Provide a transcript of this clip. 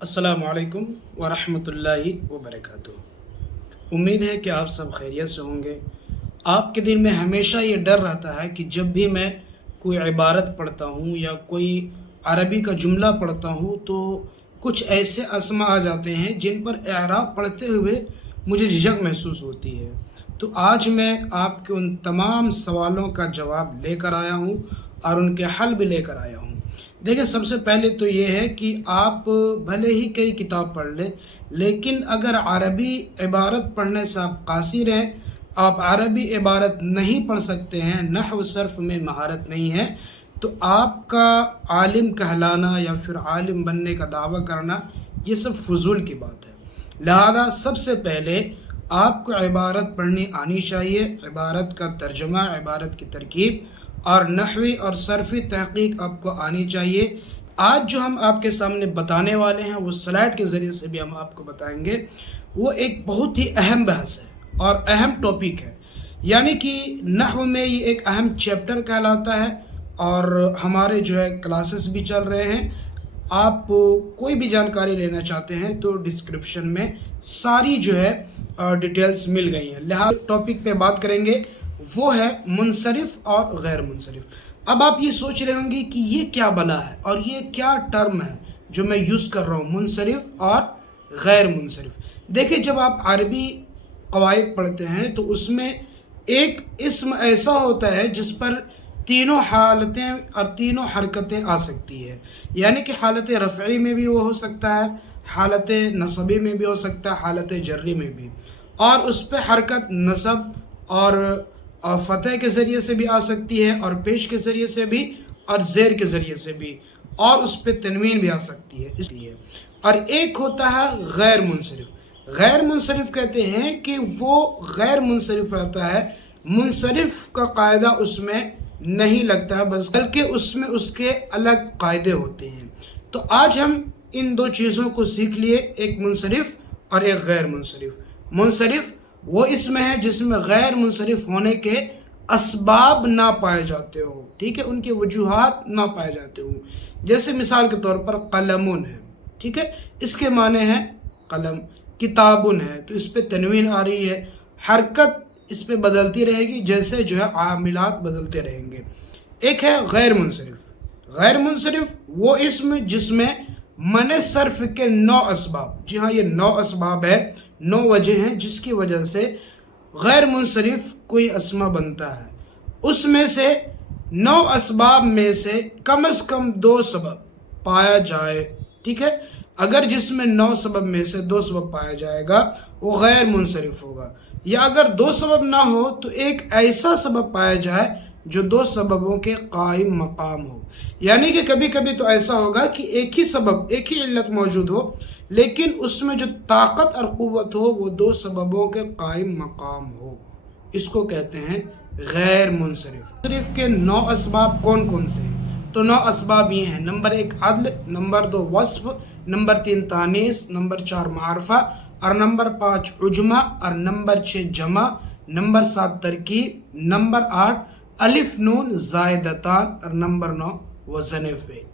अस्सलाम वालेकुम वरहमतुल्लाहि वबरकातुहू। उम्मीद है कि आप सब खैरियत से होंगे। आपके दिल में हमेशा ये डर रहता है कि जब भी मैं कोई इबारत पढ़ता हूँ या कोई अरबी का जुमला पढ़ता हूँ तो कुछ ऐसे अस्मा आ जाते हैं जिन पर एराब पढ़ते हुए मुझे झिझक महसूस होती है। तो आज मैं आपके उन तमाम सवालों का जवाब लेकर आया हूँ और उनके हल भी लेकर आया हूँ। देखिए, सबसे पहले तो ये है कि आप भले ही कई किताब पढ़ लें, लेकिन अगर अरबी इबारत पढ़ने से आप कासिर हैं, आप अरबी इबारत नहीं पढ़ सकते हैं, नहव सर्फ में महारत नहीं है, तो आपका आलिम कहलाना या फिर आलिम बनने का दावा करना ये सब फजूल की बात है। लिहाजा सबसे पहले आपको इबारत पढ़नी आनी चाहिए, इबारत का तर्जमा, इबारत की तरकीब और नहवी और सरफी तहकीक आपको आनी चाहिए। आज जो हम आपके सामने बताने वाले हैं वो स्लाइड के ज़रिए से भी हम आपको बताएंगे। वो एक बहुत ही अहम बहस है और अहम टॉपिक है, यानी कि नहव में ये एक अहम चैप्टर कहलाता है और हमारे जो है क्लासेस भी चल रहे हैं। आप कोई भी जानकारी लेना चाहते हैं तो डिस्क्रिप्शन में सारी जो है डिटेल्स मिल गई हैं। लिहाजा टॉपिक पे बात करेंगे, वो है मुनसरिफ और गैर मुनसरिफ। अब आप ये सोच रहे होंगे कि ये क्या बला है और ये क्या टर्म है जो मैं यूज़ कर रहा हूँ, मुनसरिफ और गैर मुनसरिफ। देखिए, जब आप अरबी कवायद पढ़ते हैं तो उसमें एक इस्म ऐसा होता है जिस पर तीनों हालतें और तीनों हरकतें आ सकती है, यानी कि हालत रफ़ई में भी वो हो सकता है, हालत नसबी में भी हो सकता है, हालत जर्री में भी, और उस पर हरकत नसब और फ़तह के ज़रिए से भी आ सकती है और पेश के ज़रिए से भी और ज़ेर के ज़रिए से भी, और उस पर तनवीन भी आ सकती है, इसलिए। और एक होता है गैर मुनसरिफ। गैर मुनसरिफ कहते हैं कि वो गैर मुनसरिफ रहता है, मुनसरिफ का कायदा उसमें नहीं लगता है, बल्कि उसमें उसके अलग कायदे होते हैं। तो आज हम इन दो चीज़ों को सीख लिए, एक मुनसरिफ और एक गैर मुनसरिफ। मुनसरिफ वो इसमें है जिसमें गैर मुनसरिफ होने के असबाब ना पाए जाते हो, ठीक है, उनके वजूहात ना पाए जाते हो। जैसे मिसाल के तौर पर कलमुन है, ठीक है, इसके माने हैं कलम। किताबुन है तो इस पे तनवीन आ रही है, हरकत इस पे बदलती रहेगी जैसे जो है आमिलात बदलते रहेंगे। एक है गैर मुनसरिफ। गैर मुनसरिफ वो इसमें जिसमें मने सर्फ के 9 असबाब, जी हाँ, ये 9 असबाब है, 9 वजह हैं जिसकी वजह से गैर मुनसरिफ कोई अस्मा बनता है। उसमें से 9 असबाब में से कम 2 सबब पाया जाए, ठीक है। अगर जिसमें 9 सबब में से 2 सबब पाया जाएगा वो गैर मुनसरिफ होगा, या अगर 2 सबब ना हो तो एक ऐसा सबब पाया जाए जो 2 सबबों के कायम मकाम हो। यानी कि कभी कभी तो ऐसा होगा कि एक ही सबब, एक ही इल्लत मौजूद हो, लेकिन उसमें जो ताकत और क़ुव्वत हो वो 2 सबबों के कायम मकाम हो। इसको कहते हैं गैर मुनसरिफ। मुनसरिफ के 9 असबाब कौन कौन से हैं? तो 9 असबाब ये हैं: नंबर 1 अदल, नंबर 2 वस्फ, नंबर 3 तानीस, नंबर 4 मारफा, और नंबर 5 उजमा, और नंबर 6 जमा, नंबर 7 तरकीब, नंबर 8 अलिफ नून जायदतान, और नंबर 9 वज़न फ़े।